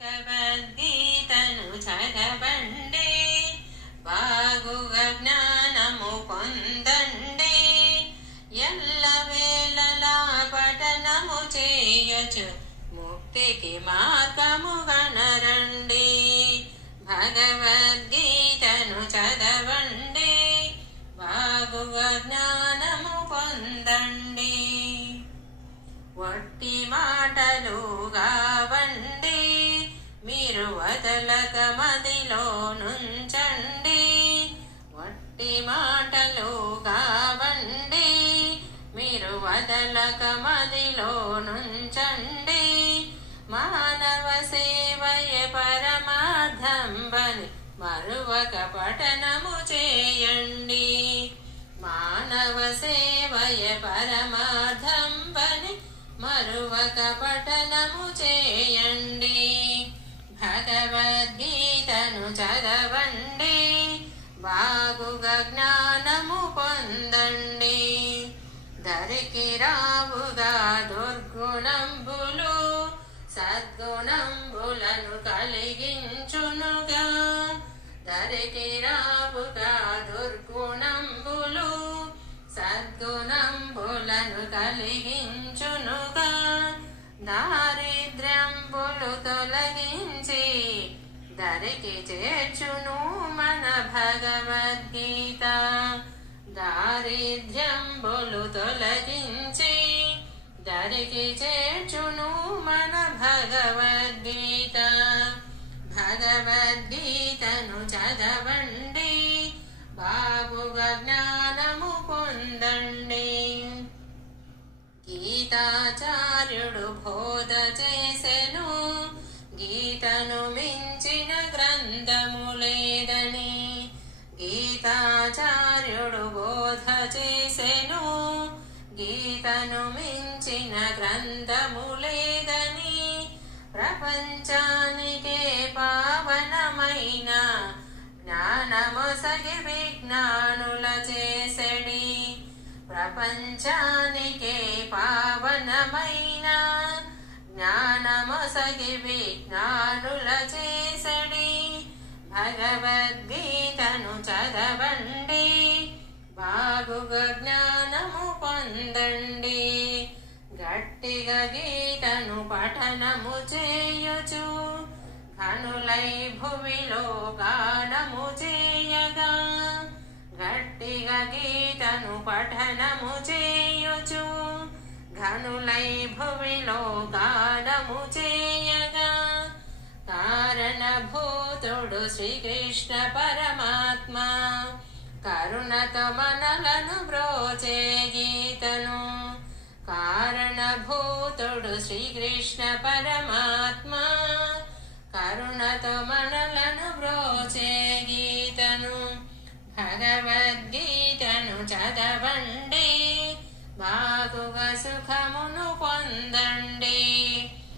భగవద్గీతను చదవండి, బాగుగా జ్ఞానము పొందండి. ఎల్లవేళలా పఠనము చేయొచ్చు, ముక్తికి మార్గము గనరండి. భగవద్గీతను చదవండి, బాగుగా జ్ఞానము పొందండి. వట్టి మాటలు కావండి, మీరు వదలక మదిలో నుంచండి. వట్టి మాటలు కావండి, మీరు వదలక మదిలో నుంచండి. మానవ సేవయే పరమార్థంబని మరువక పఠనము చేయండి. మానవ సేవయే పరమార్థంబని మరువక పఠనము చేయండి. భగవద్గీతను చదవండి, బాగుగా జ్ఞానము పొందండి. దరికి రావుగా దుర్గుణంబులు, సద్గుణంబులను కలిగించునుగా. దరికి రావుగా దుర్గుణంబులు, సద్గుణంబులను కలిగించునుగా. దారిద్ర్యంబులు తొలగించి దరికి చేర్చును మన భగవద్గీత. దారిద్ర్యంబులు తొలగించి దరికి చేర్చును మన భగవద్గీత. భగవద్గీతను చదవండి, బాగుగా జ్ఞానము పొందండి. గీతాచార్యుడు బోధ చేసెను, గీతను మించిన గ్రంథము లేదని. గీతాచార్యుడు బోధ చేసెను, గీతను మించిన గ్రంథము లేదని. ప్రపంచానికే పావనమైన జ్ఞానమొసగి విజ్ఞానుల చేసెడి. ప్రపంచానికే పావనమైన జ్ఞానమొసగి విజ్ఞానుల చేసెడి. భగవద్గీతను చదవండి, బాగుగా జ్ఞానము పొందండి. గట్టిగా గీతను పఠనము చేయుచు, ఘనులై భువిలో గానము చేయగా. గట్టిగా గీతను పఠనము చేయుచు, ఘనులై భువిలో గానము చేయగా. కారణభూతుడు శ్రీకృష్ణ పరమాత్మ, కరుణతో మనలను బ్రోచే గీతను. కారణభూతుడు శ్రీకృష్ణ పరమాత్మ, కరుణతో మనలను బ్రోచే గీతను. భగవద్గీతను చదవండి, బాగుగా సుఖమును పొందండి.